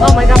Oh my god.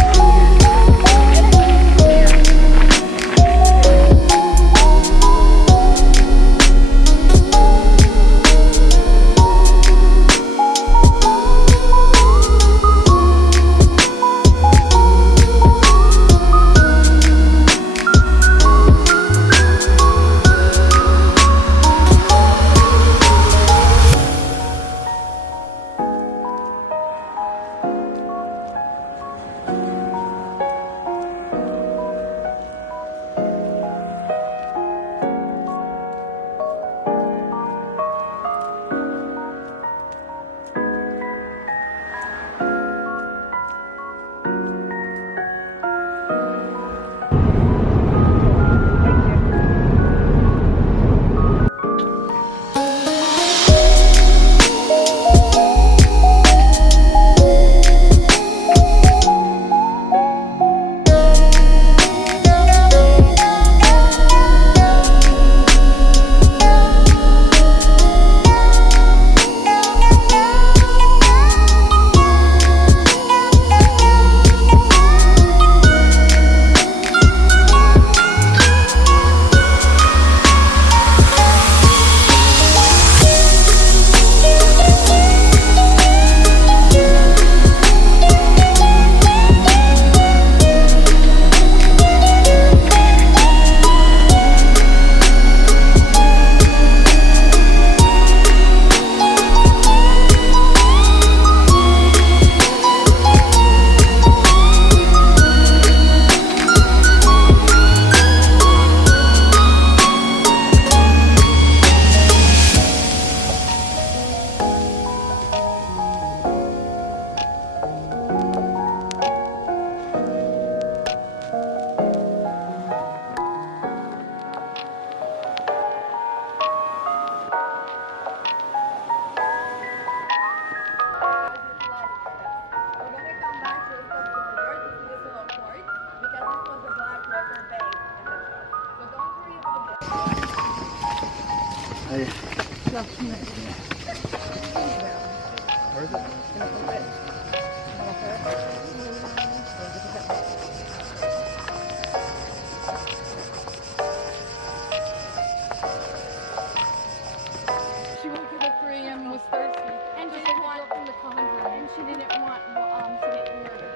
She went to the 3 a.m. and was thirsty. And she didn't want from the convent. And she didn't want to get murdered.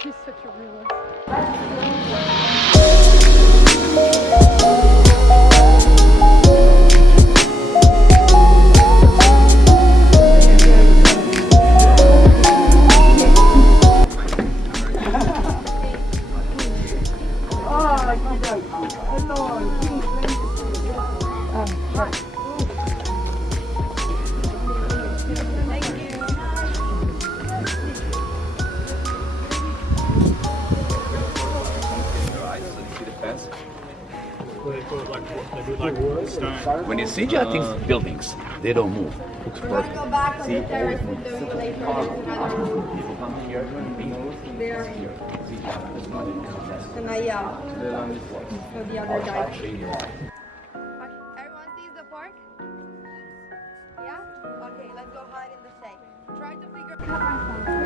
She's such a realist. When you see things, buildings, they don't move. Looks We're going to go back on the terrace with the later. People come here, There. And the other guy. Everyone sees the park? Yeah? Okay, let's go hide in the shade. Try to figure out.